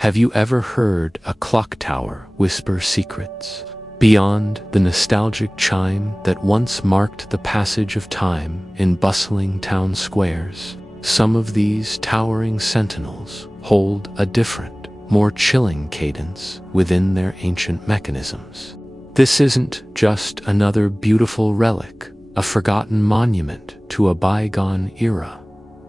Have you ever heard a clock tower whisper secrets? Beyond the nostalgic chime that once marked the passage of time in bustling town squares, some of these towering sentinels hold a different, more chilling cadence within their ancient mechanisms. This isn't just another beautiful relic, a forgotten monument to a bygone era.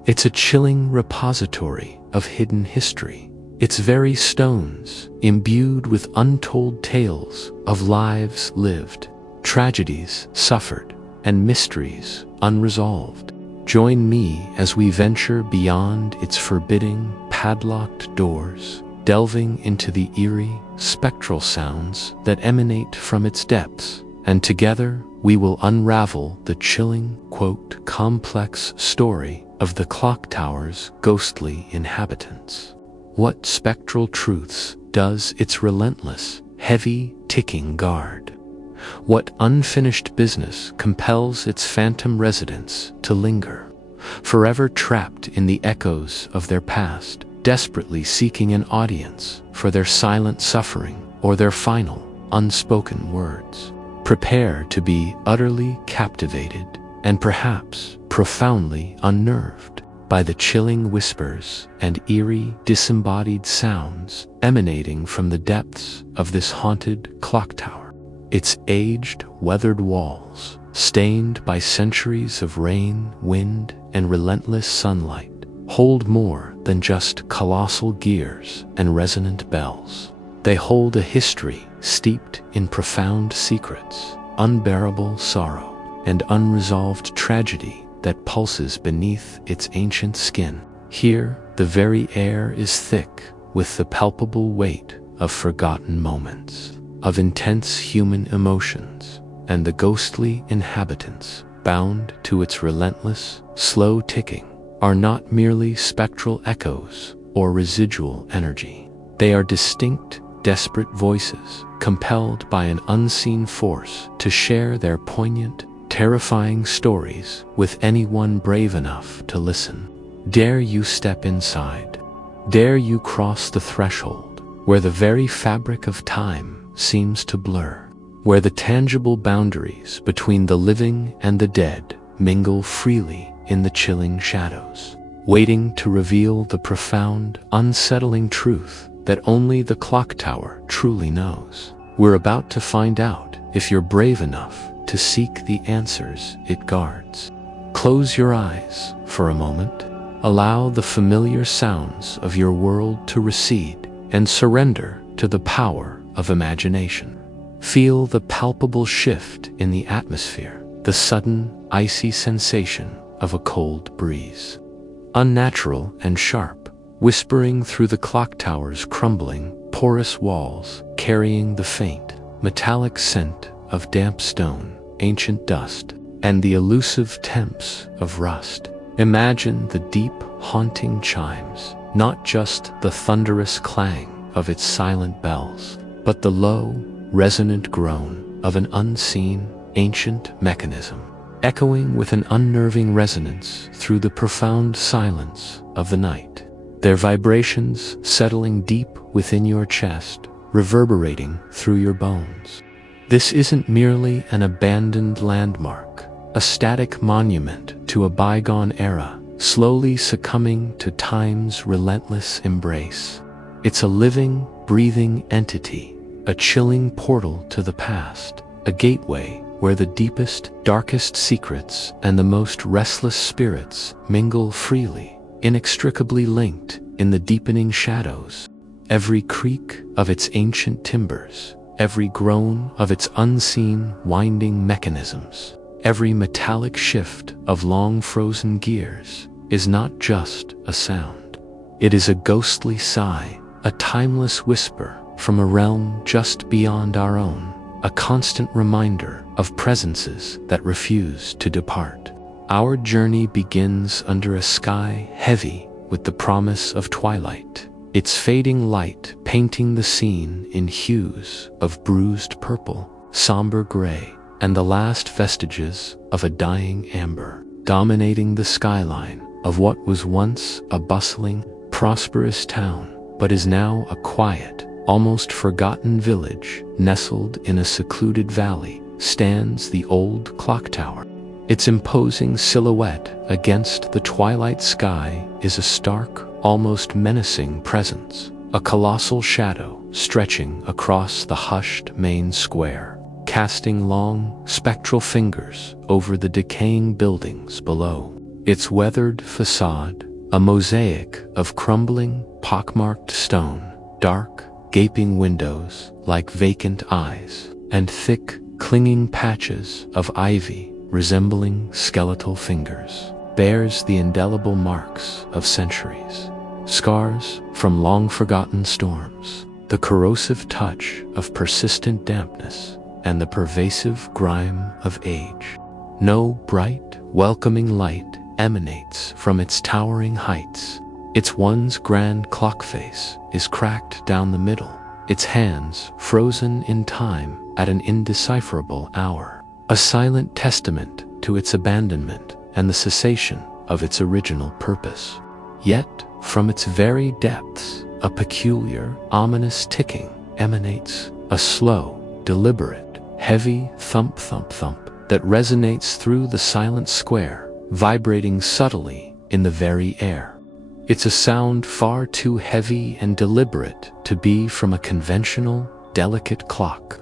It's a chilling repository of hidden history, its very stones imbued with untold tales of lives lived, tragedies suffered, and mysteries unresolved. Join me as we venture beyond its forbidding, padlocked doors, delving into the eerie, spectral sounds that emanate from its depths, and together we will unravel the chilling, complex story of the clock tower's ghostly inhabitants. What spectral truths does its relentless, heavy ticking guard? What unfinished business compels its phantom residents to linger, forever trapped in the echoes of their past, desperately seeking an audience for their silent suffering or their final, unspoken words? Prepare to be utterly captivated and perhaps profoundly unnerved by the chilling whispers and eerie, disembodied sounds emanating from the depths of this haunted clock tower. Its aged, weathered walls, stained by centuries of rain, wind, and relentless sunlight, hold more than just colossal gears and resonant bells. They hold a history steeped in profound secrets, unbearable sorrow, and unresolved tragedy that pulses beneath its ancient skin. Here, the very air is thick with the palpable weight of forgotten moments, of intense human emotions, and the ghostly inhabitants, bound to its relentless, slow ticking, are not merely spectral echoes or residual energy. They are distinct, desperate voices, compelled by an unseen force to share their poignant, terrifying stories with anyone brave enough to listen. Dare you step inside? Dare you cross the threshold where the very fabric of time seems to blur, where the tangible boundaries between the living and the dead mingle freely in the chilling shadows, waiting to reveal the profound, unsettling truth that only the clock tower truly knows? We're about to find out if you're brave enough to seek the answers it guards. Close your eyes for a moment. Allow the familiar sounds of your world to recede and surrender to the power of imagination. Feel the palpable shift in the atmosphere, the sudden, icy sensation of a cold breeze. Unnatural and sharp, whispering through the clock tower's crumbling, porous walls, carrying the faint, metallic scent of damp stone, ancient dust, and the elusive temps of rust. Imagine the deep, haunting chimes, not just the thunderous clang of its silent bells, but the low, resonant groan of an unseen, ancient mechanism, echoing with an unnerving resonance through the profound silence of the night. Their vibrations settling deep within your chest, reverberating through your bones. This isn't merely an abandoned landmark, a static monument to a bygone era, slowly succumbing to time's relentless embrace. It's a living, breathing entity, a chilling portal to the past, a gateway where the deepest, darkest secrets and the most restless spirits mingle freely, inextricably linked in the deepening shadows. Every creak of its ancient timbers, every groan of its unseen, winding mechanisms, every metallic shift of long-frozen gears is not just a sound. It is a ghostly sigh, a timeless whisper from a realm just beyond our own, a constant reminder of presences that refuse to depart. Our journey begins under a sky heavy with the promise of twilight, its fading light painting the scene in hues of bruised purple, somber gray, and the last vestiges of a dying amber, dominating the skyline of what was once a bustling, prosperous town but is now a quiet, almost forgotten village nestled in a secluded valley, stands the old Clocktower. Its imposing silhouette against the twilight sky is a stark, almost menacing presence, a colossal shadow stretching across the hushed main square, casting long, spectral fingers over the decaying buildings below. Its weathered facade, a mosaic of crumbling, pockmarked stone, dark, gaping windows like vacant eyes, and thick, clinging patches of ivy resembling skeletal fingers, bears the indelible marks of centuries, scars from long-forgotten storms, the corrosive touch of persistent dampness, and the pervasive grime of age. No bright, welcoming light emanates from its towering heights. Its once grand clock face is cracked down the middle, its hands frozen in time at an indecipherable hour, a silent testament to its abandonment and the cessation of its original purpose. Yet, from its very depths, a peculiar, ominous ticking emanates, a slow, deliberate, heavy thump thump thump that resonates through the silent square, vibrating subtly in the very air. It's a sound far too heavy and deliberate to be from a conventional, delicate clock.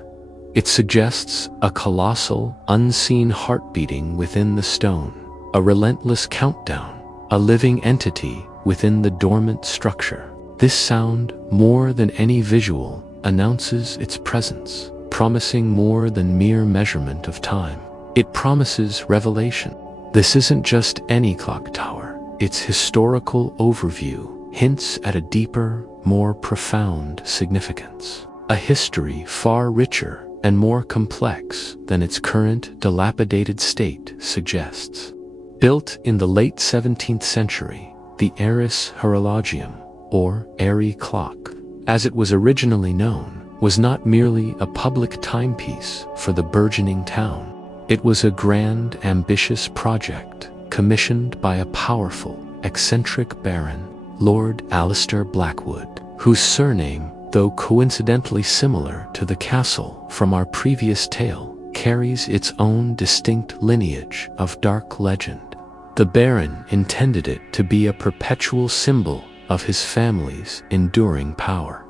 It suggests a colossal, unseen heart beating within the stone, a relentless countdown, a living entity within the dormant structure. This sound, more than any visual, announces its presence, promising more than mere measurement of time. It promises revelation. This isn't just any clock tower. Its historical overview hints at a deeper, more profound significance, a history far richer and more complex than its current dilapidated state suggests. Built in the late 17th century, the Eris Horologium, or Eerie clock, as it was originally known, was not merely a public timepiece for the burgeoning town. It was a grand, ambitious project commissioned by a powerful, eccentric baron, Lord Alistair Blackwood, whose surname, though coincidentally similar to the castle from our previous tale, carries its own distinct lineage of dark legend. The Baron intended it to be a perpetual symbol of his family's enduring power,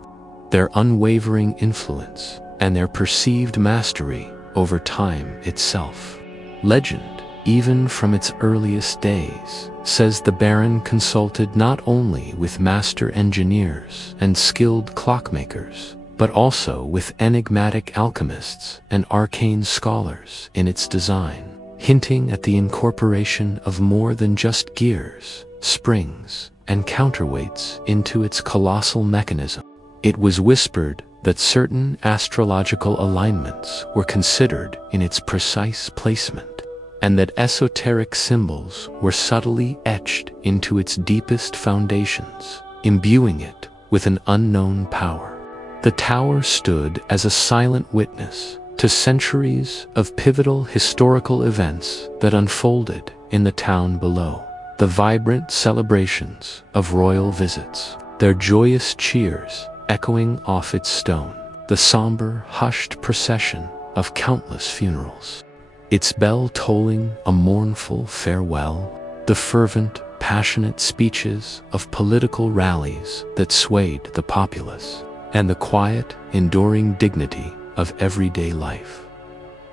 their unwavering influence, and their perceived mastery over time itself. Legend, even from its earliest days, says the Baron consulted not only with master engineers and skilled clockmakers, but also with enigmatic alchemists and arcane scholars in its design, hinting at the incorporation of more than just gears, springs, and counterweights into its colossal mechanism. It was whispered that certain astrological alignments were considered in its precise placement, and that esoteric symbols were subtly etched into its deepest foundations, imbuing it with an unknown power. The tower stood as a silent witness to centuries of pivotal historical events that unfolded in the town below. The vibrant celebrations of royal visits, their joyous cheers echoing off its stone, the somber, hushed procession of countless funerals, its bell tolling a mournful farewell, the fervent, passionate speeches of political rallies that swayed the populace, and the quiet, enduring dignity of everyday life.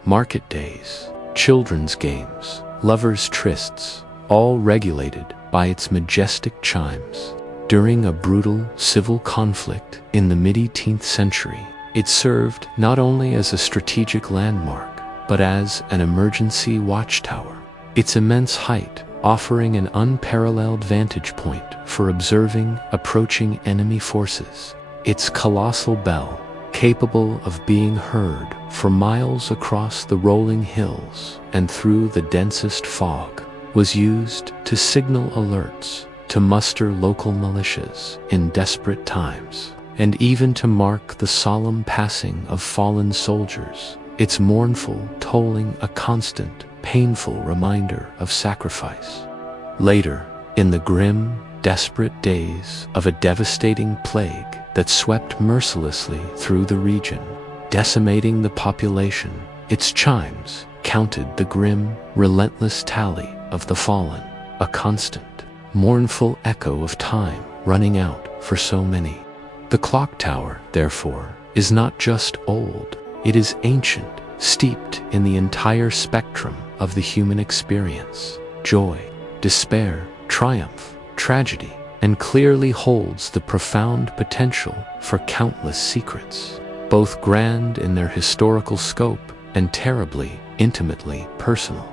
Market days, children's games, lovers' trysts, all regulated by its majestic chimes. During a brutal civil conflict in the mid-18th century, it served not only as a strategic landmark, but as an emergency watchtower, its immense height offering an unparalleled vantage point for observing approaching enemy forces. Its colossal bell, capable of being heard for miles across the rolling hills and through the densest fog, was used to signal alerts, to muster local militias in desperate times, and even to mark the solemn passing of fallen soldiers, its mournful tolling a constant, painful reminder of sacrifice. Later, in the grim, desperate days of a devastating plague that swept mercilessly through the region, decimating the population. Its chimes counted the grim, relentless tally of the fallen, a constant, mournful echo of time running out for so many. The clock tower, therefore, is not just old, it is ancient, steeped in the entire spectrum of the human experience, joy, despair, triumph, tragedy, and clearly holds the profound potential for countless secrets, both grand in their historical scope and terribly, intimately personal.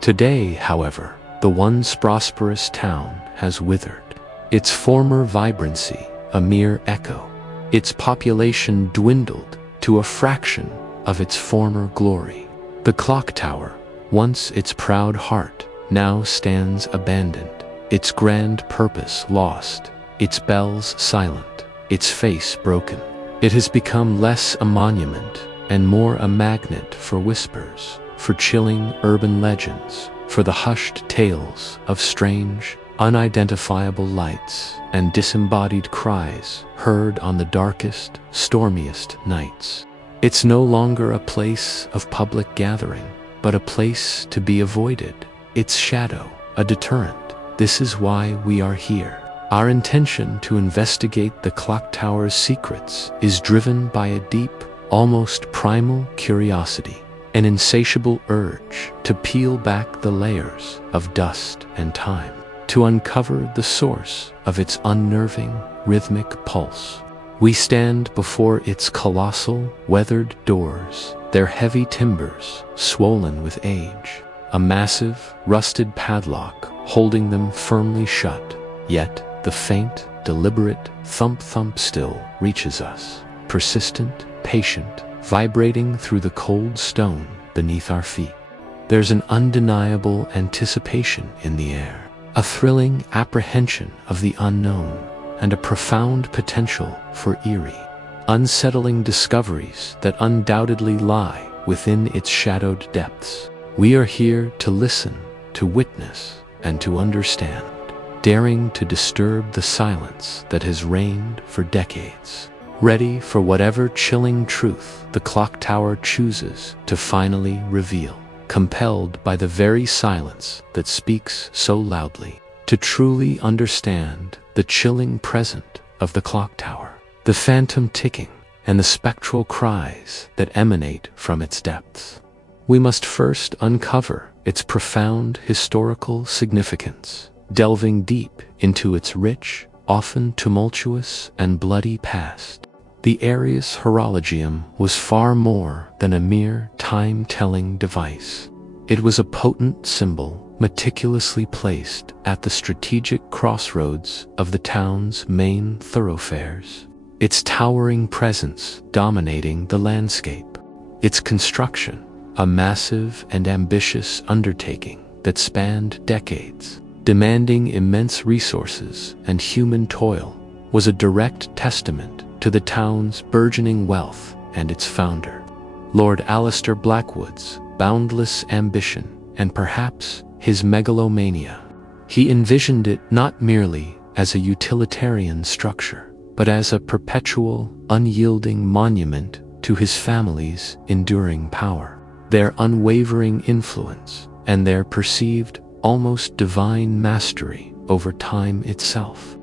Today, however, the once prosperous town has withered, its former vibrancy a mere echo, its population dwindled to a fraction of its former glory. The clock tower, once its proud heart, now stands abandoned, its grand purpose lost, its bells silent, its face broken. It has become less a monument and more a magnet for whispers, for chilling urban legends, for the hushed tales of strange, unidentifiable lights and disembodied cries heard on the darkest, stormiest nights. It's no longer a place of public gathering, but a place to be avoided, its shadow a deterrent. This is why we are here. Our intention to investigate the clock tower's secrets is driven by a deep, almost primal curiosity, an insatiable urge to peel back the layers of dust and time, to uncover the source of its unnerving, rhythmic pulse. We stand before its colossal, weathered doors, their heavy timbers swollen with age, a massive, rusted padlock holding them firmly shut, yet the faint, deliberate thump-thump still reaches us, persistent, patient, vibrating through the cold stone beneath our feet. There's an undeniable anticipation in the air, a thrilling apprehension of the unknown, and a profound potential for eerie, unsettling discoveries that undoubtedly lie within its shadowed depths. We are here to listen, to witness, and to understand, daring to disturb the silence that has reigned for decades, ready for whatever chilling truth the clock tower chooses to finally reveal, compelled by the very silence that speaks so loudly. To truly understand the chilling present of the clock tower, the phantom ticking, and the spectral cries that emanate from its depths, we must first uncover its profound historical significance, delving deep into its rich, often tumultuous and bloody past. The Arius Horologium was far more than a mere time-telling device. It was a potent symbol meticulously placed at the strategic crossroads of the town's main thoroughfares, its towering presence dominating the landscape. Its construction, a massive and ambitious undertaking that spanned decades, demanding immense resources and human toil, was a direct testament to the town's burgeoning wealth and its founder, Lord Alistair Blackwood's boundless ambition and perhaps his megalomania. He envisioned it not merely as a utilitarian structure, but as a perpetual, unyielding monument to his family's enduring power, their unwavering influence, and their perceived, almost divine mastery over time itself.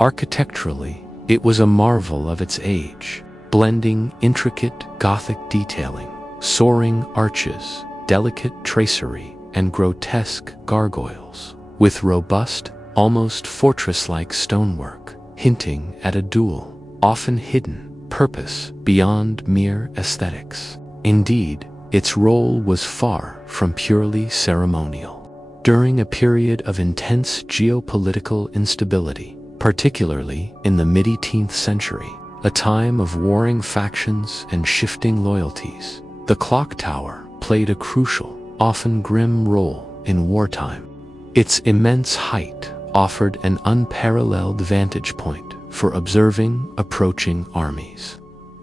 Architecturally, it was a marvel of its age, blending intricate Gothic detailing, soaring arches, delicate tracery, and grotesque gargoyles, with robust, almost fortress-like stonework, hinting at a dual, often hidden, purpose beyond mere aesthetics. Indeed, its role was far from purely ceremonial. During a period of intense geopolitical instability, particularly in the mid-18th century, a time of warring factions and shifting loyalties, the clock tower played a crucial, often grim role in wartime. Its immense height offered an unparalleled vantage point for observing approaching armies,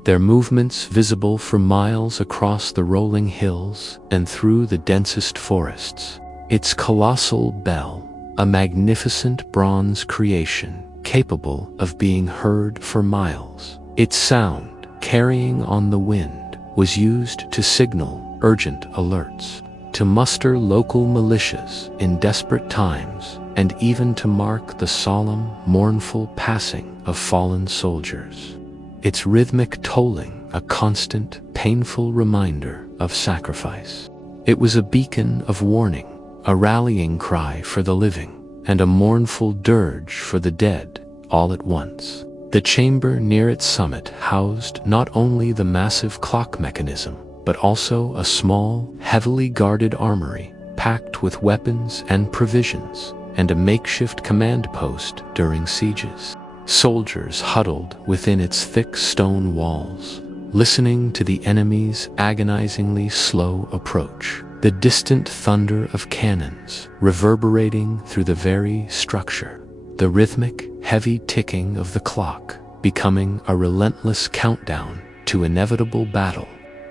their movements visible for miles across the rolling hills and through the densest forests. Its colossal bell, a magnificent bronze creation capable of being heard for miles. Its sound, carrying on the wind, was used to signal urgent alerts, to muster local militias in desperate times, and even to mark the solemn, mournful passing of fallen soldiers. Its rhythmic tolling, a constant, painful reminder of sacrifice. It was a beacon of warning, a rallying cry for the living, and a mournful dirge for the dead, all at once. The chamber near its summit housed not only the massive clock mechanism, but also a small, heavily guarded armory, packed with weapons and provisions, and a makeshift command post during sieges. Soldiers huddled within its thick stone walls, listening to the enemy's agonizingly slow approach, the distant thunder of cannons reverberating through the very structure, the rhythmic, heavy ticking of the clock becoming a relentless countdown to inevitable battle.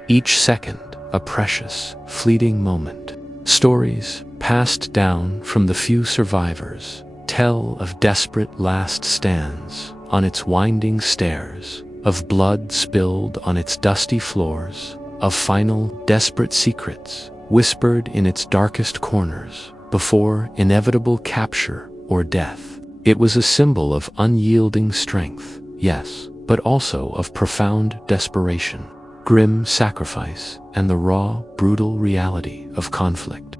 Each second a precious, fleeting moment. Stories passed down from the few survivors tell of desperate last stands on its winding stairs, of blood spilled on its dusty floors, of final, desperate secrets whispered in its darkest corners before inevitable capture or death. It was a symbol of unyielding strength, yes, but also of profound desperation, grim sacrifice, and the raw, brutal reality of conflict.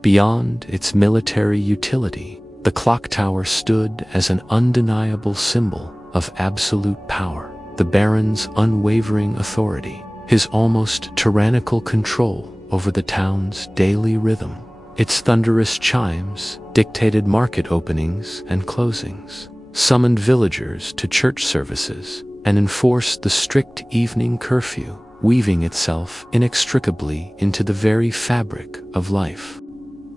Beyond its military utility, the Clocktower stood as an undeniable symbol of absolute power, the Baron's unwavering authority, his almost tyrannical control over the town's daily rhythm. Its thunderous chimes dictated market openings and closings, summoned villagers to church services, and enforced the strict evening curfew, weaving itself inextricably into the very fabric of life.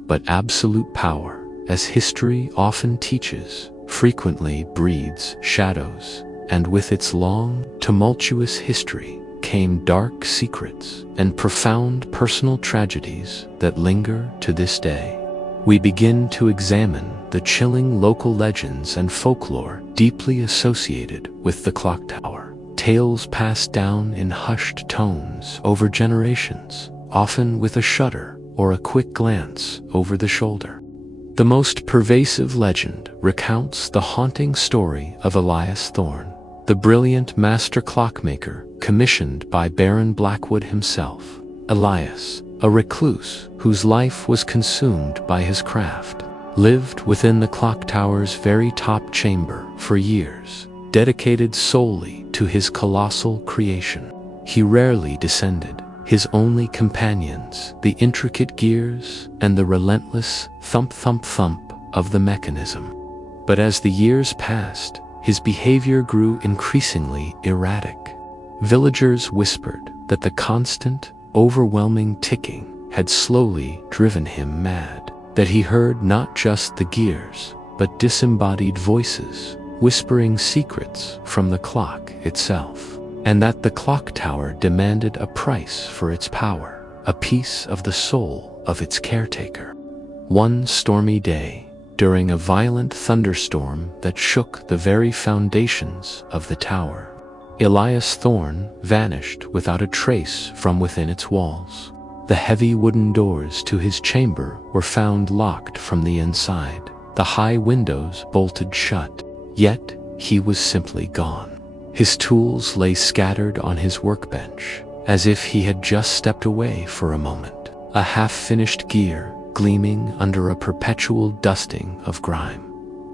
But absolute power, as history often teaches, frequently breeds shadows, and with its long, tumultuous history came dark secrets and profound personal tragedies that linger to this day. We begin to examine the chilling local legends and folklore deeply associated with the Clocktower, tales passed down in hushed tones over generations, often with a shudder or a quick glance over the shoulder. The most pervasive legend recounts the haunting story of Elias Thorne, the brilliant master clockmaker commissioned by Baron Blackwood himself. Elias, a recluse whose life was consumed by his craft, lived within the Clocktower's very top chamber for years, dedicated solely to his colossal creation. He rarely descended, his only companions the intricate gears and the relentless thump-thump-thump of the mechanism. But as the years passed, his behavior grew increasingly erratic. Villagers whispered that the constant, overwhelming ticking had slowly driven him mad, that he heard not just the gears, but disembodied voices whispering secrets from the clock itself, and that the Clocktower demanded a price for its power, a piece of the soul of its caretaker. One stormy day, during a violent thunderstorm that shook the very foundations of the tower, Elias Thorne vanished without a trace from within its walls. The heavy wooden doors to his chamber were found locked from the inside, the high windows bolted shut, yet he was simply gone. His tools lay scattered on his workbench, as if he had just stepped away for a moment, a half-finished gear gleaming under a perpetual dusting of grime.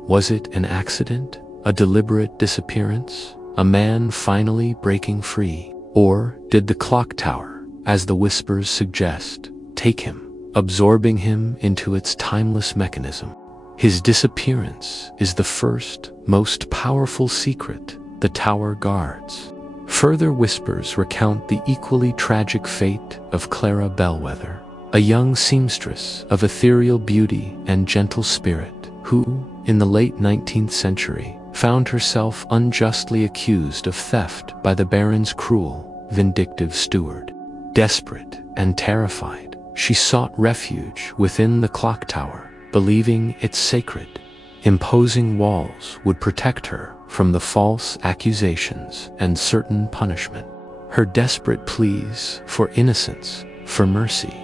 Was it an accident, a deliberate disappearance, a man finally breaking free? Or did the Clocktower, as the whispers suggest, take him, absorbing him into its timeless mechanism? His disappearance is the first, most powerful secret the tower guards. Further whispers recount the equally tragic fate of Clara Bellwether, a young seamstress of ethereal beauty and gentle spirit, who, in the late 19th century, found herself unjustly accused of theft by the Baron's cruel, vindictive steward. Desperate and terrified, she sought refuge within the Clocktower, believing it sacred. Imposing walls would protect her from the false accusations and certain punishment. Her desperate pleas for innocence, for mercy,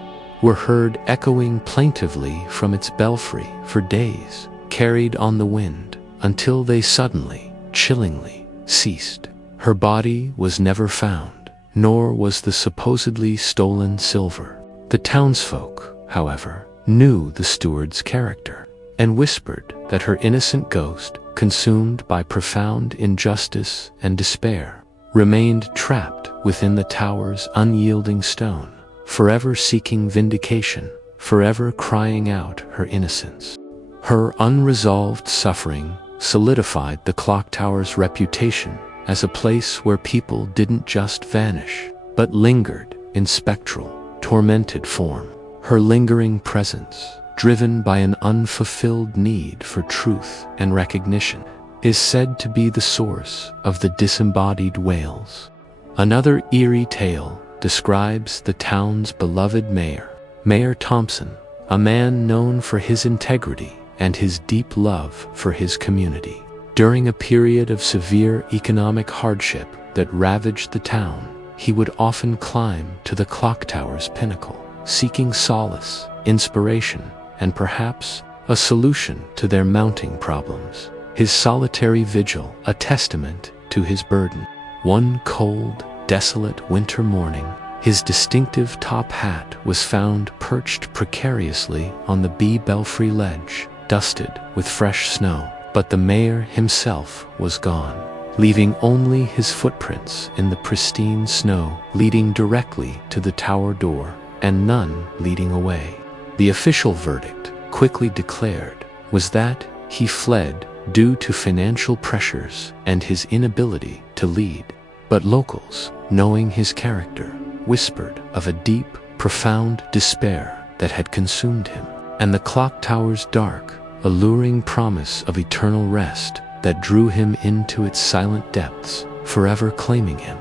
were heard echoing plaintively from its belfry for days, carried on the wind, until they suddenly, chillingly, ceased. Her body was never found, nor was the supposedly stolen silver. The townsfolk, however, knew the steward's character, and whispered that her innocent ghost, consumed by profound injustice and despair, remained trapped within the tower's unyielding stone, forever seeking vindication, forever crying out her innocence. Her unresolved suffering solidified the Clocktower's reputation as a place where people didn't just vanish, but lingered in spectral, tormented form. Her lingering presence, driven by an unfulfilled need for truth and recognition, is said to be the source of the disembodied wails. Another eerie tale describes the town's beloved mayor, Mayor Thompson, a man known for his integrity and his deep love for his community. During a period of severe economic hardship that ravaged the town, he would often climb to the Clocktower's pinnacle, seeking solace, inspiration, and perhaps a solution to their mounting problems. His solitary vigil, a testament to his burden. One cold, desolate winter morning, his distinctive top hat was found perched precariously on the Bee Belfry ledge, dusted with fresh snow. But the mayor himself was gone, leaving only his footprints in the pristine snow leading directly to the tower door, and none leading away. The official verdict, quickly declared, was that he fled due to financial pressures and his inability to lead. But locals, knowing his character, whispered of a deep, profound despair that had consumed him, and the Clocktower's dark, alluring promise of eternal rest that drew him into its silent depths, forever claiming him.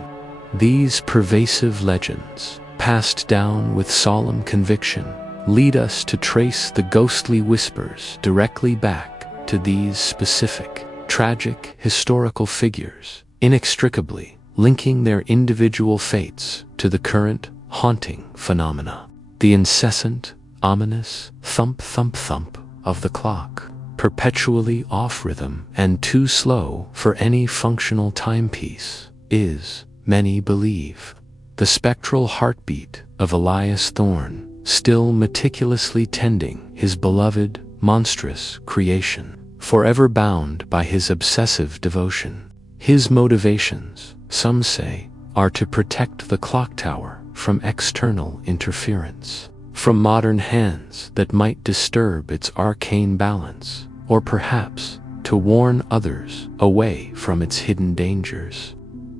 These pervasive legends, passed down with solemn conviction, lead us to trace the ghostly whispers directly back to these specific, tragic, historical figures, inextricably linking their individual fates to the current, haunting phenomena. The incessant, ominous thump thump thump of the clock, perpetually off rhythm and too slow for any functional timepiece, is, many believe, the spectral heartbeat of Elias Thorne, still meticulously tending his beloved, monstrous creation, forever bound by his obsessive devotion. His motivations, some say, are to protect the Clocktower from external interference, from modern hands that might disturb its arcane balance, or perhaps to warn others away from its hidden dangers.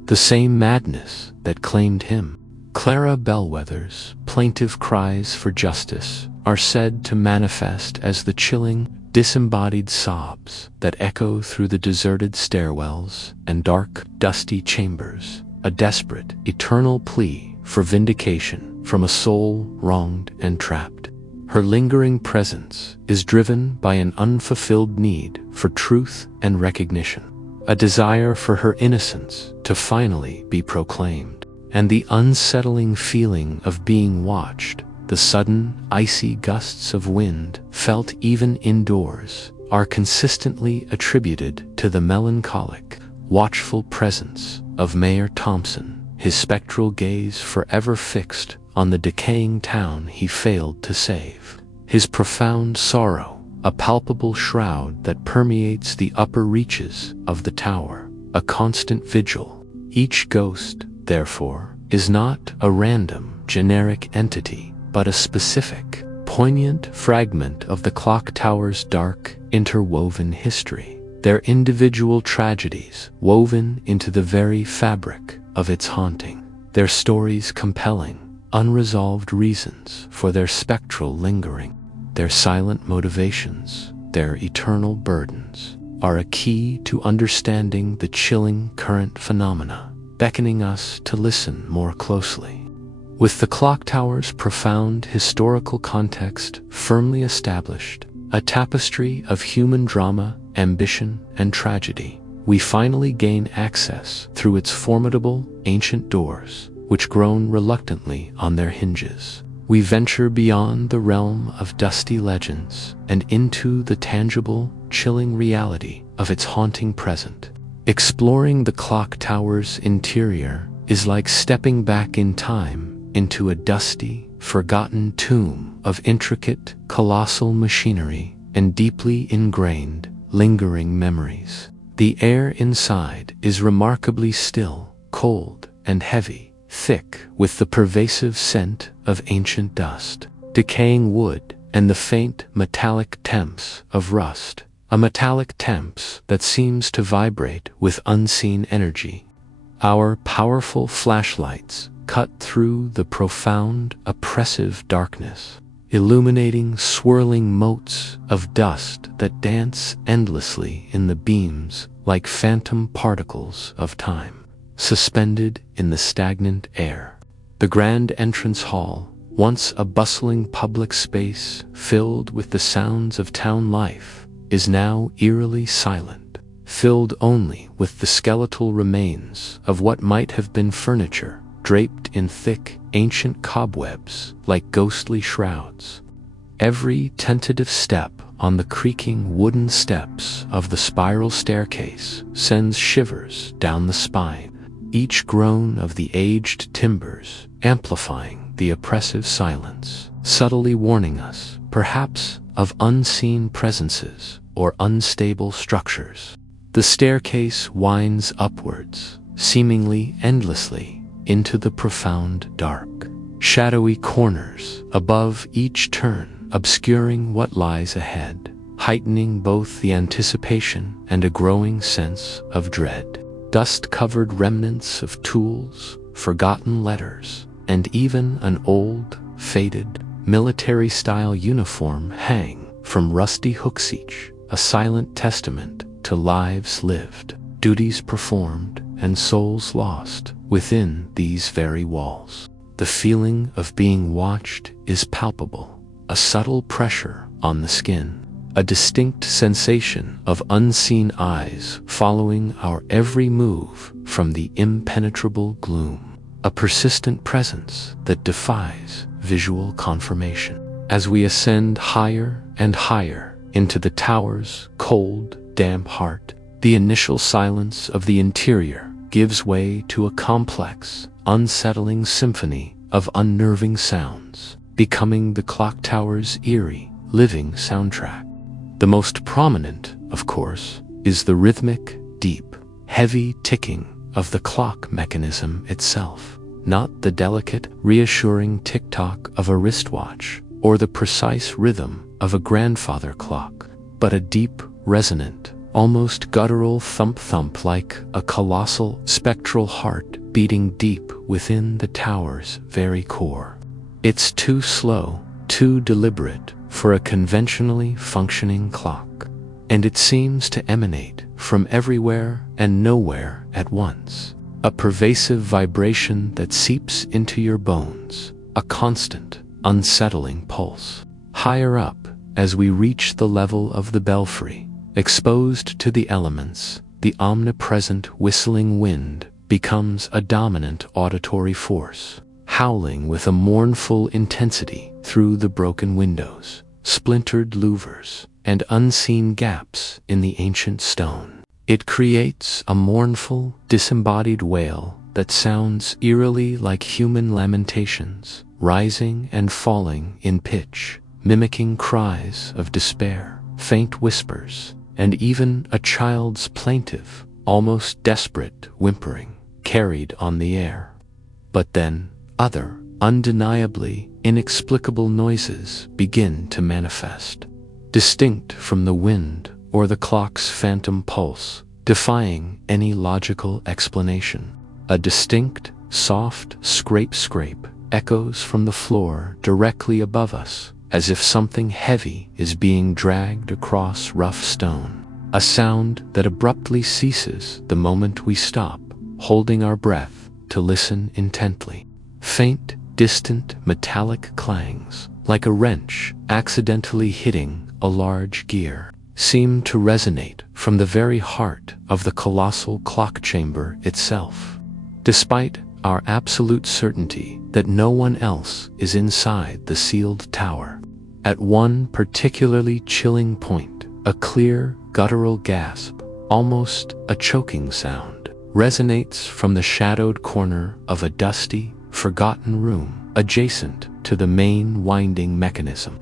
The same madness that claimed him. Clara Bellwether's plaintive cries for justice are said to manifest as the chilling, disembodied sobs that echo through the deserted stairwells and dark, dusty chambers, a desperate, eternal plea for vindication from a soul wronged and trapped. Her lingering presence is driven by an unfulfilled need for truth and recognition, a desire for her innocence to finally be proclaimed, and the unsettling feeling of being watched. The sudden, icy gusts of wind, felt even indoors, are consistently attributed to the melancholic, watchful presence of Mayor Thompson, his spectral gaze forever fixed on the decaying town he failed to save. His profound sorrow, a palpable shroud that permeates the upper reaches of the tower, a constant vigil. Each ghost, therefore, is not a random, generic entity, but a specific, poignant fragment of the Clocktower's dark, interwoven history, their individual tragedies woven into the very fabric of its haunting, their stories compelling, unresolved reasons for their spectral lingering, their silent motivations, their eternal burdens, are a key to understanding the chilling current phenomena, beckoning us to listen more closely. With the Clocktower's profound historical context firmly established, a tapestry of human drama, ambition, and tragedy. We finally gain access through its formidable, ancient doors, which groan reluctantly on their hinges. We venture beyond the realm of dusty legends and into the tangible, chilling reality of its haunting present. Exploring the clock tower's interior is like stepping back in time into a dusty, forgotten tomb of intricate, colossal machinery and deeply ingrained, lingering memories. The air inside is remarkably still, cold, and heavy, thick with the pervasive scent of ancient dust, decaying wood, and the faint metallic temps of rust. A metallic temps that seems to vibrate with unseen energy. Our powerful flashlights cut through the profound, oppressive darkness, illuminating swirling motes of dust that dance endlessly in the beams like phantom particles of time, suspended in the stagnant air. The grand entrance hall, once a bustling public space filled with the sounds of town life, is now eerily silent, filled only with the skeletal remains of what might have been furniture, draped in thick, ancient cobwebs like ghostly shrouds. Every tentative step on the creaking wooden steps of the spiral staircase sends shivers down the spine, each groan of the aged timbers amplifying the oppressive silence, subtly warning us, perhaps, of unseen presences or unstable structures. The staircase winds upwards, seemingly endlessly, into the profound dark. Shadowy corners above each turn, obscuring what lies ahead, heightening both the anticipation and a growing sense of dread. Dust-covered remnants of tools, forgotten letters, and even an old, faded, military-style uniform hang from rusty hooks, each a silent testament to lives lived, duties performed, and souls lost within these very walls. The feeling of being watched is palpable, a subtle pressure on the skin, a distinct sensation of unseen eyes following our every move from the impenetrable gloom, a persistent presence that defies visual confirmation. As we ascend higher and higher into the tower's cold, damp heart, the initial silence of the interior gives way to a complex, unsettling symphony of unnerving sounds, becoming the clock tower's eerie, living soundtrack. The most prominent, of course, is the rhythmic, deep, heavy ticking of the clock mechanism itself, not the delicate, reassuring tick-tock of a wristwatch or the precise rhythm of a grandfather clock, but a deep, resonant, almost guttural thump-thump like a colossal, spectral heart beating deep within the tower's very core. It's too slow, too deliberate for a conventionally functioning clock, and it seems to emanate from everywhere and nowhere at once, a pervasive vibration that seeps into your bones, a constant, unsettling pulse. Higher up, as we reach the level of the belfry, exposed to the elements, the omnipresent whistling wind becomes a dominant auditory force, howling with a mournful intensity through the broken windows, splintered louvers, and unseen gaps in the ancient stone. It creates a mournful, disembodied wail that sounds eerily like human lamentations, rising and falling in pitch, mimicking cries of despair, faint whispers, and even a child's plaintive, almost desperate whimpering, carried on the air. But then, other, undeniably inexplicable noises begin to manifest, distinct from the wind or the clock's phantom pulse, defying any logical explanation. A distinct, soft scrape echoes from the floor directly above us, as if something heavy is being dragged across rough stone, a sound that abruptly ceases the moment we stop, holding our breath to listen intently. Faint, distant metallic clangs, like a wrench accidentally hitting a large gear, seemed to resonate from the very heart of the colossal clock chamber itself. Despite our absolute certainty that no one else is inside the sealed tower, at one particularly chilling point, a clear, guttural gasp, almost a choking sound, resonates from the shadowed corner of a dusty, forgotten room adjacent to the main winding mechanism.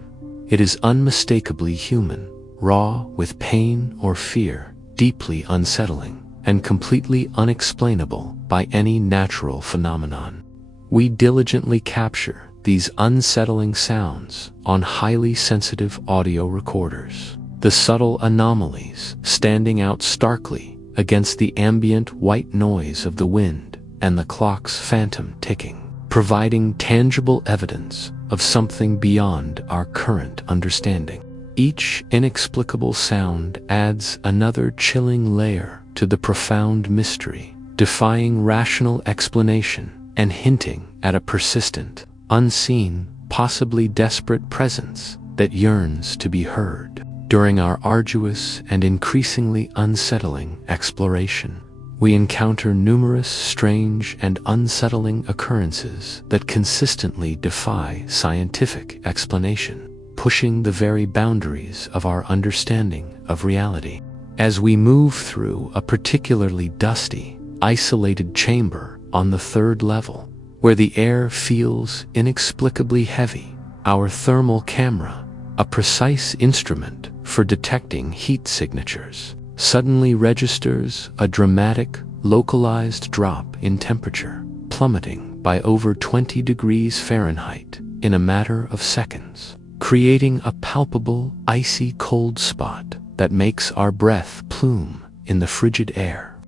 It is unmistakably human, raw with pain or fear, deeply unsettling, and completely unexplainable by any natural phenomenon. We diligently capture these unsettling sounds on highly sensitive audio recorders, the subtle anomalies standing out starkly against the ambient white noise of the wind and the clock's phantom ticking, providing tangible evidence of something beyond our current understanding. Each inexplicable sound adds another chilling layer to the profound mystery, defying rational explanation and hinting at a persistent, unseen, possibly desperate presence that yearns to be heard. During our arduous and increasingly unsettling exploration, we encounter numerous strange and unsettling occurrences that consistently defy scientific explanation, pushing the very boundaries of our understanding of reality. As we move through a particularly dusty, isolated chamber on the 3rd level, where the air feels inexplicably heavy, our thermal camera, a precise instrument for detecting heat signatures, suddenly registers a dramatic, localized drop in temperature, plummeting by over 20 degrees Fahrenheit in a matter of seconds, creating a palpable, icy cold spot that makes our breath plume in the frigid air.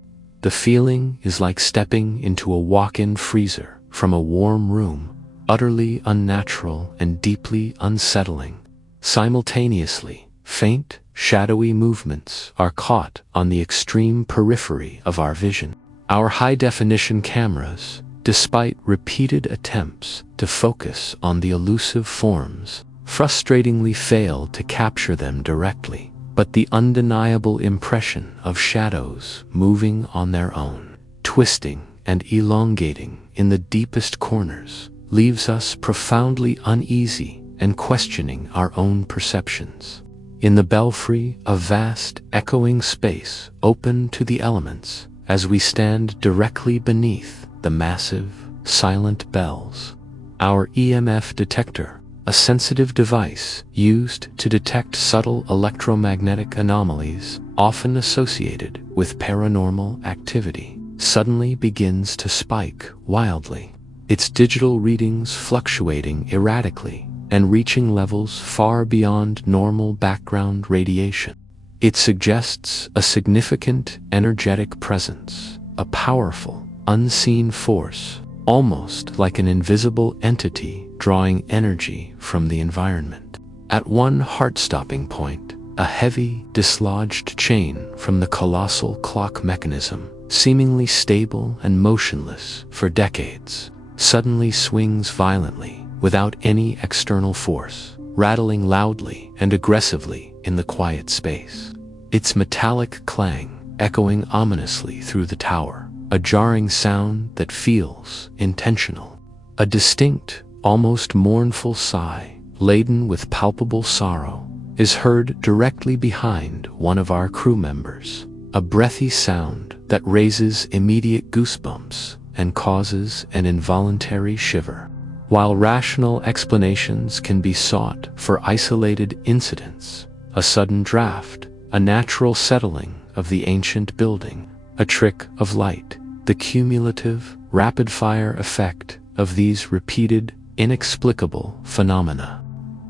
The feeling is like stepping into a walk-in freezer from a warm room, utterly unnatural and deeply unsettling. Simultaneously, faint, shadowy movements are caught on the extreme periphery of our vision. Our high-definition cameras, despite repeated attempts to focus on the elusive forms, frustratingly fail to capture them directly. But the undeniable impression of shadows moving on their own, twisting and elongating in the deepest corners, leaves us profoundly uneasy and questioning our own perceptions. In the belfry, a vast, echoing space open to the elements, as we stand directly beneath the massive, silent bells, our EMF detector, a sensitive device used to detect subtle electromagnetic anomalies often associated with paranormal activity, suddenly begins to spike wildly, its digital readings fluctuating erratically and reaching levels far beyond normal background radiation. It suggests a significant energetic presence, a powerful, unseen force, almost like an invisible entity drawing energy from the environment. At one heart-stopping point, a heavy, dislodged chain from the colossal clock mechanism, seemingly stable and motionless for decades, suddenly swings violently without any external force, rattling loudly and aggressively in the quiet space. Its metallic clang echoing ominously through the tower, a jarring sound that feels intentional. A distinct, almost mournful sigh, laden with palpable sorrow, is heard directly behind one of our crew members, a breathy sound that raises immediate goosebumps and causes an involuntary shiver. While rational explanations can be sought for isolated incidents, a sudden draft, a natural settling of the ancient building, a trick of light, the cumulative, rapid-fire effect of these repeated, inexplicable phenomena,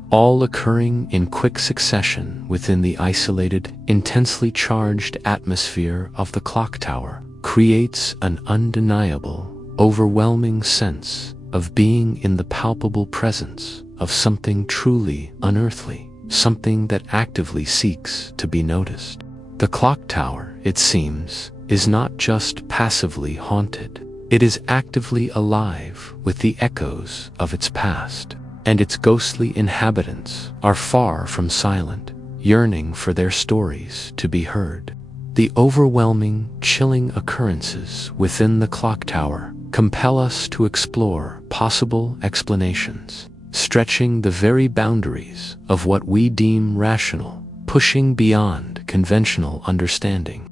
all occurring in quick succession within the isolated, intensely charged atmosphere of the clock tower, creates an undeniable, overwhelming sense of being in the palpable presence of something truly unearthly, something that actively seeks to be noticed. The clock tower, it seems, is not just passively haunted. It is actively alive with the echoes of its past, and its ghostly inhabitants are far from silent, yearning for their stories to be heard. The overwhelming, chilling occurrences within the Clocktower compel us to explore possible explanations, stretching the very boundaries of what we deem rational, pushing beyond conventional understanding.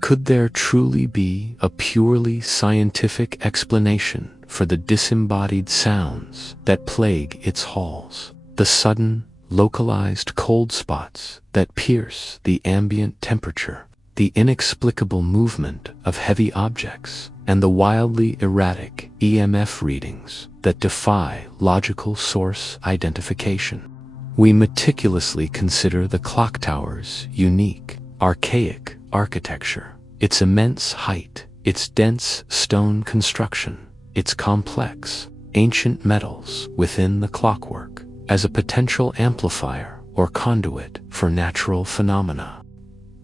Could there truly be a purely scientific explanation for the disembodied sounds that plague its halls? The sudden, localized cold spots that pierce the ambient temperature, the inexplicable movement of heavy objects, and the wildly erratic EMF readings that defy logical source identification. We meticulously consider the Clocktower's unique, archaic architecture, its immense height, its dense stone construction, its complex, ancient metals within the clockwork, as a potential amplifier or conduit for natural phenomena.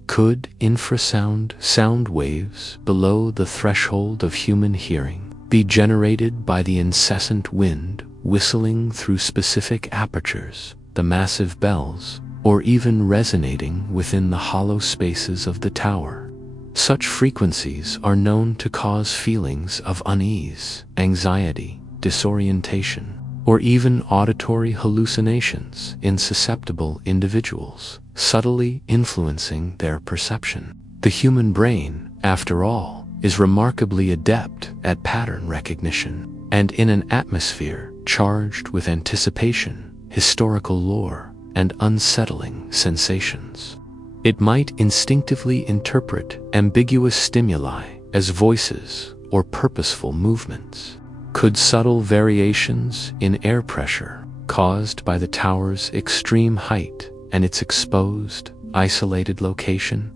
Could infrasound sound waves below the threshold of human hearing be generated by the incessant wind whistling through specific apertures, the massive bells, or even resonating within the hollow spaces of the tower? Such frequencies are known to cause feelings of unease, anxiety, disorientation, or even auditory hallucinations in susceptible individuals, subtly influencing their perception. The human brain, after all, is remarkably adept at pattern recognition, and in an atmosphere charged with anticipation, historical lore, and unsettling sensations, it might instinctively interpret ambiguous stimuli as voices or purposeful movements. Could subtle variations in air pressure caused by the tower's extreme height and its exposed, isolated location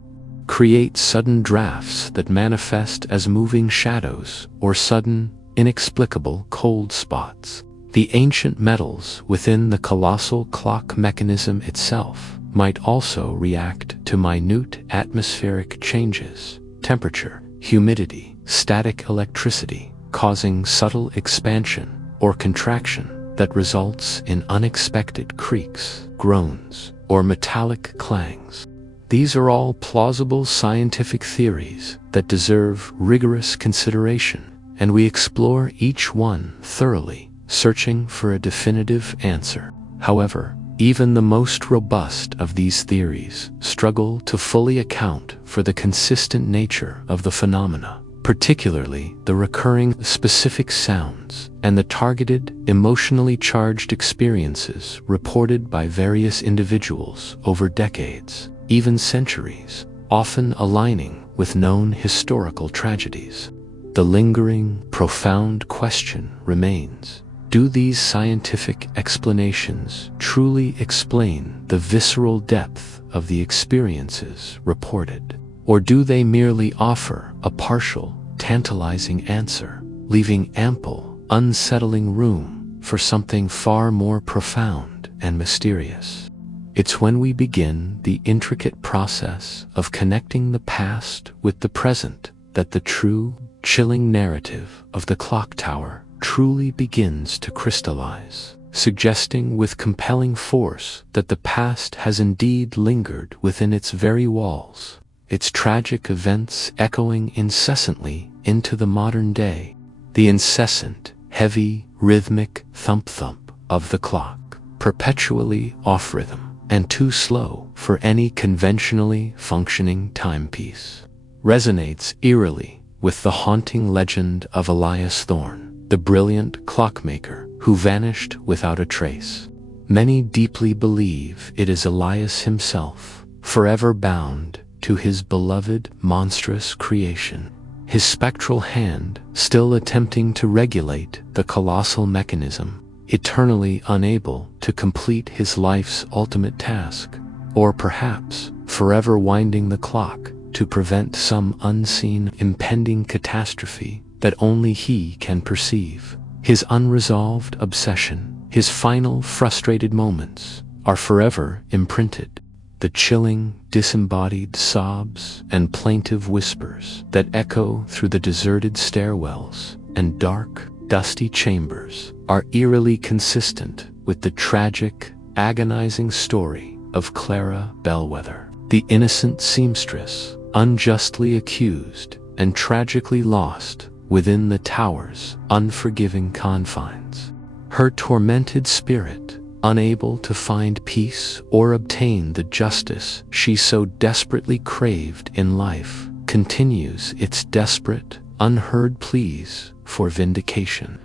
create sudden drafts that manifest as moving shadows or sudden, inexplicable cold spots? The ancient metals within the colossal clock mechanism itself might also react to minute atmospheric changes, temperature, humidity, static electricity, causing subtle expansion or contraction that results in unexpected creaks, groans, or metallic clangs. These are all plausible scientific theories that deserve rigorous consideration, and we explore each one thoroughly, searching for a definitive answer. However, even the most robust of these theories struggle to fully account for the consistent nature of the phenomena, particularly the recurring specific sounds and the targeted, emotionally charged experiences reported by various individuals over decades, even centuries, often aligning with known historical tragedies. The lingering, profound question remains: do these scientific explanations truly explain the visceral depth of the experiences reported? Or do they merely offer a partial, tantalizing answer, leaving ample, unsettling room for something far more profound and mysterious? It's when we begin the intricate process of connecting the past with the present that the true, chilling narrative of the Clocktower truly begins to crystallize, suggesting with compelling force that the past has indeed lingered within its very walls, its tragic events echoing incessantly into the modern day. The incessant, heavy, rhythmic thump-thump of the clock, perpetually off rhythm and too slow for any conventionally functioning timepiece, resonates eerily with the haunting legend of Elias Thorne, the brilliant clockmaker who vanished without a trace. Many deeply believe it is Elias himself, forever bound to his beloved monstrous creation, his spectral hand still attempting to regulate the colossal mechanism, eternally unable to complete his life's ultimate task, or perhaps forever winding the clock to prevent some unseen impending catastrophe that only he can perceive. His unresolved obsession, his final frustrated moments, are forever imprinted. The chilling, disembodied sobs and plaintive whispers that echo through the deserted stairwells and dark, dusty chambers are eerily consistent with the tragic, agonizing story of Clara Bellwether, the innocent seamstress, unjustly accused and tragically lost within the tower's unforgiving confines. Her tormented spirit, unable to find peace or obtain the justice she so desperately craved in life, continues its desperate, unheard pleas for vindication.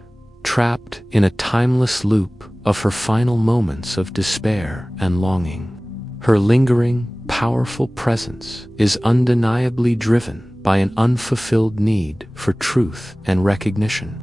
Trapped in a timeless loop of her final moments of despair and longing, her lingering, powerful presence is undeniably driven by an unfulfilled need for truth and recognition,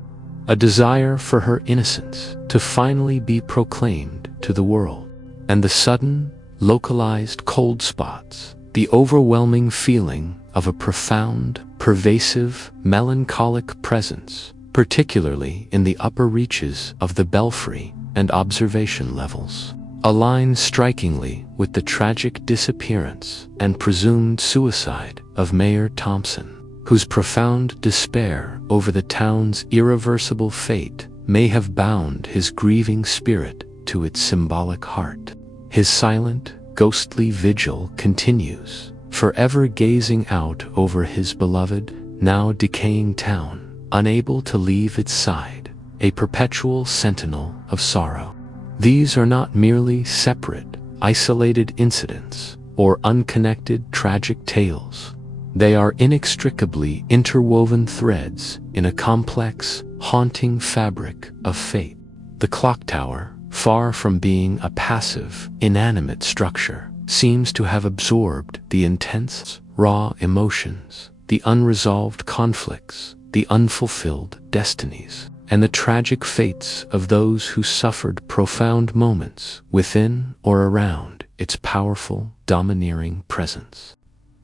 a desire for her innocence to finally be proclaimed to the world. And the sudden, localized cold spots, the overwhelming feeling of a profound, pervasive, melancholic presence, particularly in the upper reaches of the belfry and observation levels, align strikingly with the tragic disappearance and presumed suicide of Mayor Thompson, whose profound despair over the town's irreversible fate may have bound his grieving spirit to its symbolic heart. His silent, ghostly vigil continues, forever gazing out over his beloved, now decaying town, unable to leave its side, a perpetual sentinel of sorrow. These are not merely separate, isolated incidents or unconnected tragic tales. They are inextricably interwoven threads in a complex, haunting fabric of fate. The Clocktower, far from being a passive, inanimate structure, seems to have absorbed the intense, raw emotions, the unresolved conflicts, the unfulfilled destinies, and the tragic fates of those who suffered profound moments within or around its powerful, domineering presence.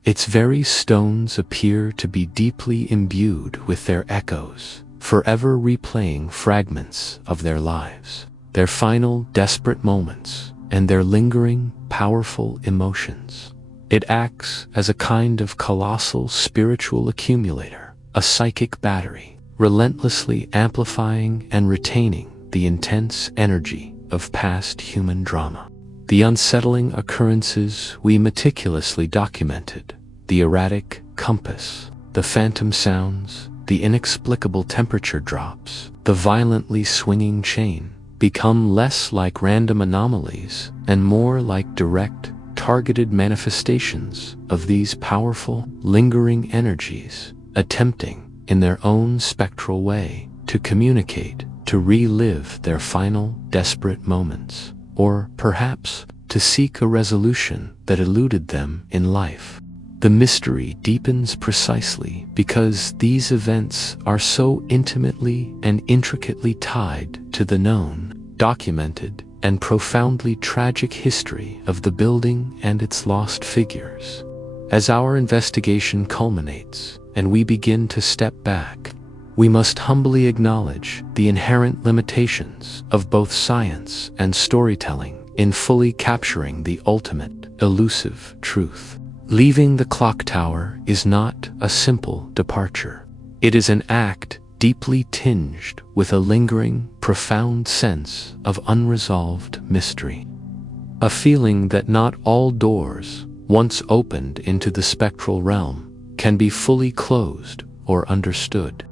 Its very stones appear to be deeply imbued with their echoes, forever replaying fragments of their lives, their final desperate moments, and their lingering, powerful emotions. It acts as a kind of colossal spiritual accumulator, a psychic battery, relentlessly amplifying and retaining the intense energy of past human drama. The unsettling occurrences we meticulously documented, the erratic compass, the phantom sounds, the inexplicable temperature drops, the violently swinging chain, become less like random anomalies and more like direct, targeted manifestations of these powerful, lingering energies, attempting, in their own spectral way, to communicate, to relive their final, desperate moments, or perhaps to seek a resolution that eluded them in life. The mystery deepens precisely because these events are so intimately and intricately tied to the known, documented, and profoundly tragic history of the building and its lost figures. As our investigation culminates, and we begin to step back, we must humbly acknowledge the inherent limitations of both science and storytelling in fully capturing the ultimate, elusive truth. Leaving the Clocktower is not a simple departure. It is an act deeply tinged with a lingering, profound sense of unresolved mystery. A feeling that not all doors, once opened into the spectral realm, can be fully closed or understood.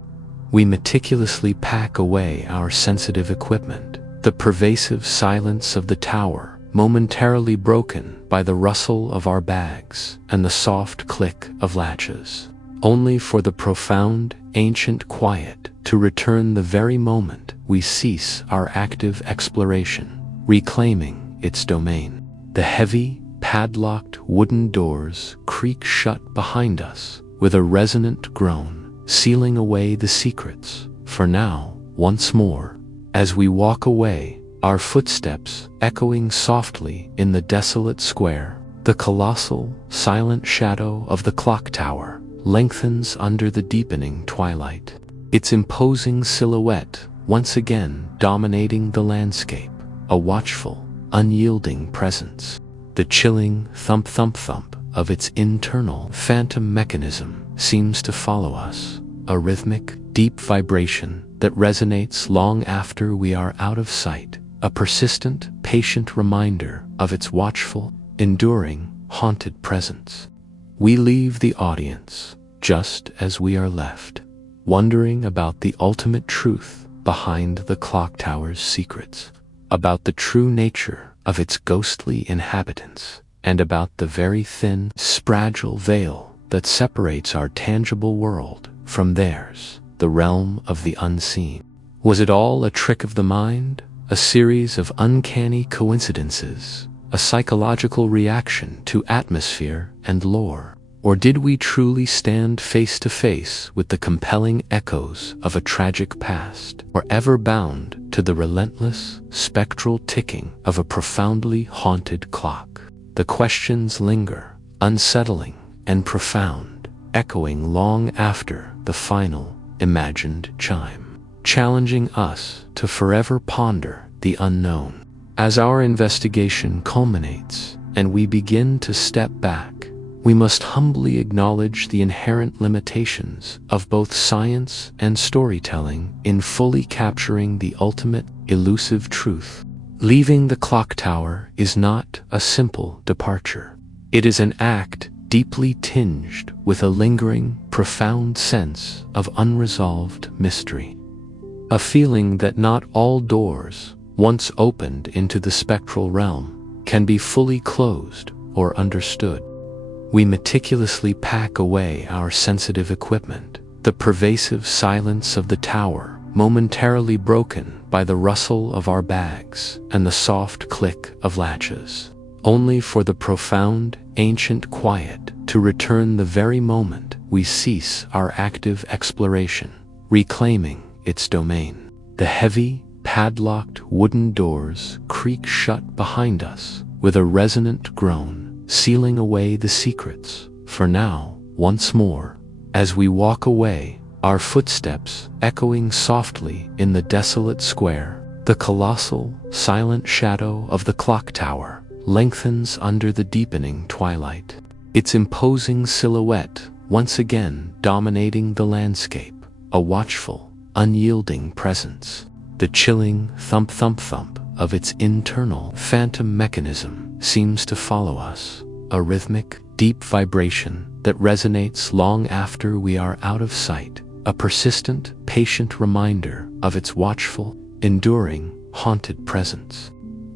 We meticulously pack away our sensitive equipment, the pervasive silence of the tower momentarily broken by the rustle of our bags and the soft click of latches, only for the profound, ancient quiet to return the very moment we cease our active exploration, reclaiming its domain. The heavy, padlocked wooden doors creak shut behind us with a resonant groan, sealing away the secrets, for now, once more. As we walk away, our footsteps echoing softly in the desolate square, the colossal, silent shadow of the Clocktower lengthens under the deepening twilight, its imposing silhouette once again dominating the landscape, a watchful, unyielding presence. The chilling thump-thump-thump of its internal phantom mechanism seems to follow us, a rhythmic, deep vibration that resonates long after we are out of sight, a persistent, patient reminder of its watchful, enduring, haunted presence. We leave the audience just as we are left, wondering about the ultimate truth behind the Clocktower's secrets, about the true nature of its ghostly inhabitants, and about the very thin, fragile veil that separates our tangible world from theirs, the realm of the unseen. Was it all a trick of the mind, a series of uncanny coincidences, a psychological reaction to atmosphere and lore? Or did we truly stand face to face with the compelling echoes of a tragic past, or ever bound to the relentless, spectral ticking of a profoundly haunted clock? The questions linger, unsettling and profound, echoing long after the final, imagined chime, challenging us to forever ponder the unknown. As our investigation culminates and we begin to step back, we must humbly acknowledge the inherent limitations of both science and storytelling in fully capturing the ultimate, elusive truth. Leaving the Clocktower is not a simple departure. It is an act deeply tinged with a lingering, profound sense of unresolved mystery. A feeling that not all doors, once opened into the spectral realm, can be fully closed or understood. We meticulously pack away our sensitive equipment, the pervasive silence of the tower momentarily broken by the rustle of our bags and the soft click of latches, only for the profound, ancient quiet to return the very moment we cease our active exploration, reclaiming its domain. The heavy, padlocked wooden doors creak shut behind us with a resonant groan, sealing away the secrets, for now, once more. As we walk away, our footsteps echoing softly in the desolate square, the colossal, silent shadow of the Clocktower lengthens under the deepening twilight, its imposing silhouette once again dominating the landscape, a watchful, unyielding presence. The chilling thump-thump-thump of its internal phantom mechanism seems to follow us, a rhythmic, deep vibration that resonates long after we are out of sight, a persistent, patient reminder of its watchful, enduring, haunted presence.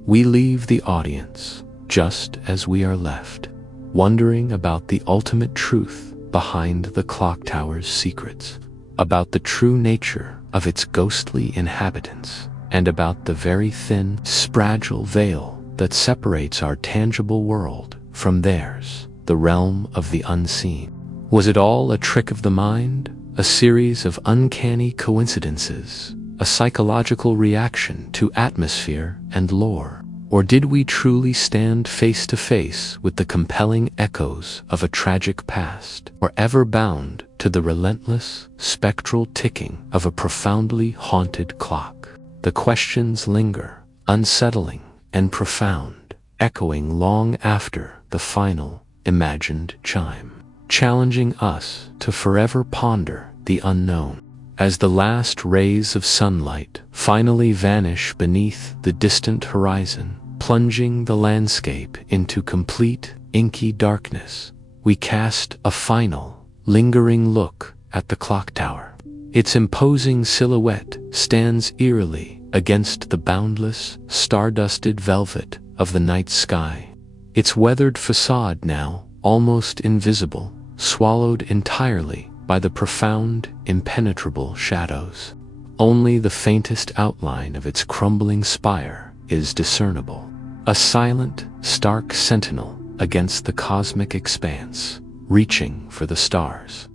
We leave the audience just as we are left, wondering about the ultimate truth behind the Clocktower's secrets, about the true nature of its ghostly inhabitants, and about the very thin, fragile veil that separates our tangible world from theirs, the realm of the unseen. Was it all a trick of the mind, a series of uncanny coincidences, a psychological reaction to atmosphere and lore? Or did we truly stand face to face with the compelling echoes of a tragic past, or ever bound to the relentless, spectral ticking of a profoundly haunted clock? The questions linger, unsettling and profound, echoing long after the final, imagined chime, challenging us to forever ponder the unknown. As the last rays of sunlight finally vanish beneath the distant horizon, plunging the landscape into complete, inky darkness, we cast a final, lingering look at the Clocktower. Its imposing silhouette stands eerily against the boundless, star-dusted velvet of the night sky, its weathered facade now almost invisible, swallowed entirely by the profound, impenetrable shadows. Only the faintest outline of its crumbling spire is discernible, a silent, stark sentinel against the cosmic expanse, reaching for the stars.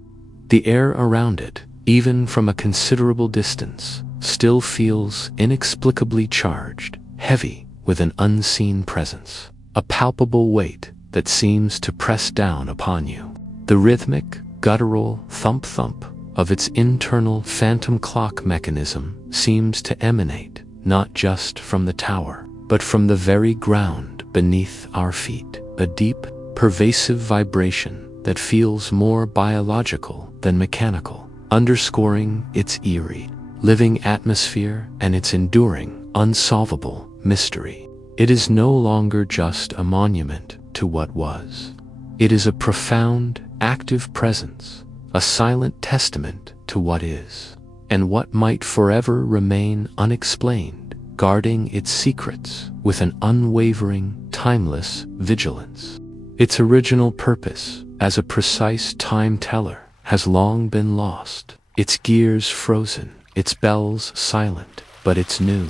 The air around it, even from a considerable distance, still feels inexplicably charged, heavy with an unseen presence, a palpable weight that seems to press down upon you. The rhythmic, guttural thump-thump of its internal phantom clock mechanism seems to emanate not just from the tower, but from the very ground beneath our feet, a deep, pervasive vibration that feels more biological than mechanical, underscoring its eerie, living atmosphere and its enduring, unsolvable mystery. It is no longer just a monument to what was. It is a profound, active presence, a silent testament to what is, and what might forever remain unexplained, guarding its secrets with an unwavering, timeless vigilance. Its original purpose, as a precise time teller, has long been lost, its gears frozen, its bells silent, but its new,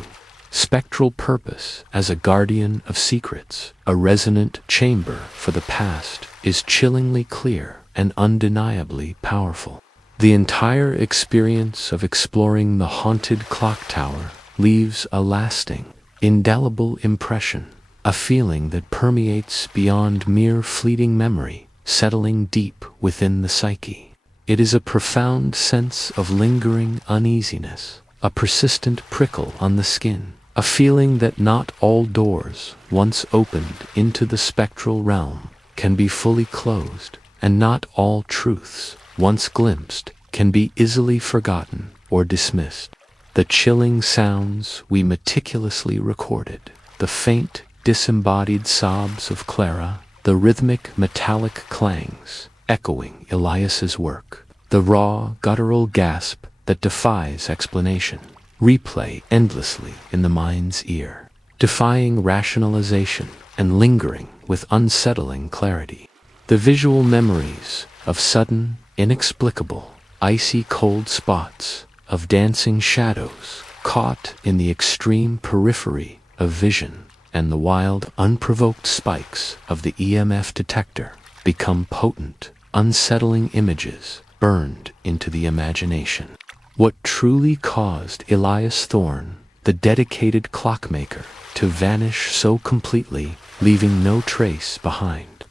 spectral purpose as a guardian of secrets, a resonant chamber for the past, is chillingly clear and undeniably powerful. The entire experience of exploring the haunted Clocktower leaves a lasting, indelible impression, a feeling that permeates beyond mere fleeting memory, settling deep within the psyche. It is a profound sense of lingering uneasiness, a persistent prickle on the skin, a feeling that not all doors, once opened into the spectral realm, can be fully closed, and not all truths, once glimpsed, can be easily forgotten or dismissed. The chilling sounds we meticulously recorded, the faint, disembodied sobs of Clara, the rhythmic metallic clangs echoing Elias's work, the raw guttural gasp that defies explanation, replay endlessly in the mind's ear, defying rationalization and lingering with unsettling clarity. The visual memories of sudden, inexplicable, icy cold spots, of dancing shadows caught in the extreme periphery of vision, and the wild, unprovoked spikes of the EMF detector become potent, unsettling images burned into the imagination. What truly caused Elias Thorne, the dedicated clockmaker, to vanish so completely, leaving no trace behind?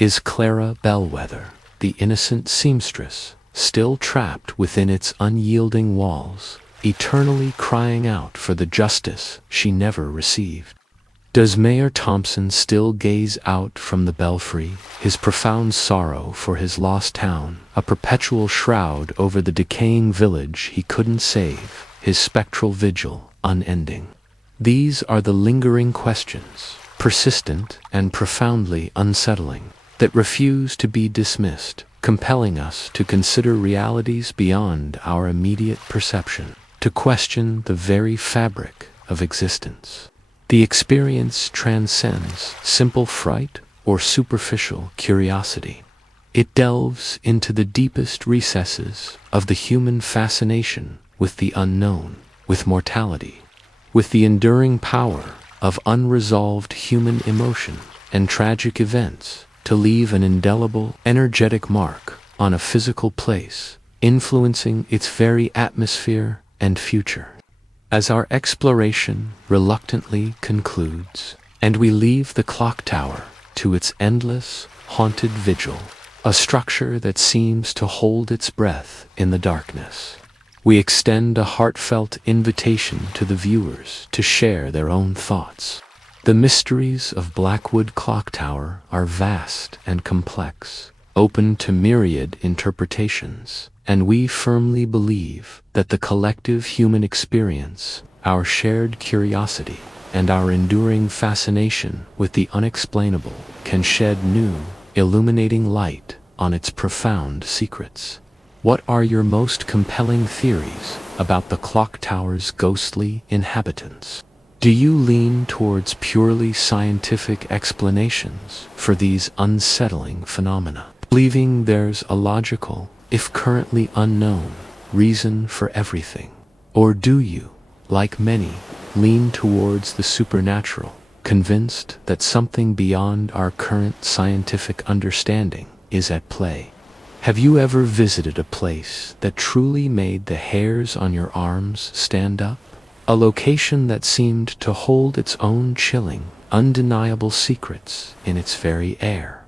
Is Clara Bellwether, the innocent seamstress, still trapped within its unyielding walls, eternally crying out for the justice she never received? Does Mayor Thompson still gaze out from the belfry, his profound sorrow for his lost town, a perpetual shroud over the decaying village he couldn't save, his spectral vigil unending? These are the lingering questions, persistent and profoundly unsettling, that refuse to be dismissed, compelling us to consider realities beyond our immediate perception, to question the very fabric of existence. The experience transcends simple fright or superficial curiosity. It delves into the deepest recesses of the human fascination with the unknown, with mortality, with the enduring power of unresolved human emotion and tragic events to leave an indelible, energetic mark on a physical place, influencing its very atmosphere and future. As our exploration reluctantly concludes, and we leave the Clocktower to its endless, haunted vigil, a structure that seems to hold its breath in the darkness, we extend a heartfelt invitation to the viewers to share their own thoughts. The mysteries of Blackwood Clocktower are vast and complex, open to myriad interpretations, and we firmly believe that the collective human experience, our shared curiosity, and our enduring fascination with the unexplainable can shed new, illuminating light on its profound secrets. What are your most compelling theories about the Clocktower's ghostly inhabitants? Do you lean towards purely scientific explanations for these unsettling phenomena, believing there's a logical, if currently unknown, reason for everything? Or do you, like many, lean towards the supernatural, convinced that something beyond our current scientific understanding is at play? Have you ever visited a place that truly made the hairs on your arms stand up? A location that seemed to hold its own chilling, undeniable secrets in its very air?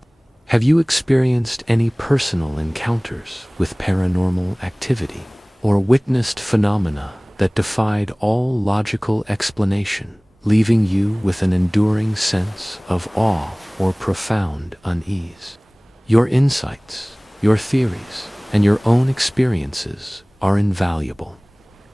Have you experienced any personal encounters with paranormal activity, or witnessed phenomena that defied all logical explanation, leaving you with an enduring sense of awe or profound unease? Your insights, your theories, and your own experiences are invaluable.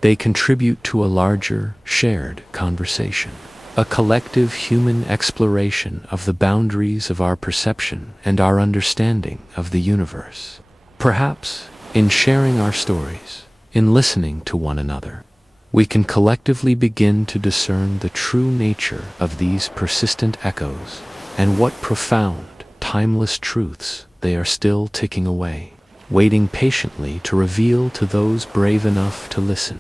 They contribute to a larger, shared conversation. a collective human exploration of the boundaries of our perception and our understanding of the universe. Perhaps, in sharing our stories, in listening to one another, we can collectively begin to discern the true nature of these persistent echoes and what profound, timeless truths they are still ticking away, waiting patiently to reveal to those brave enough to listen.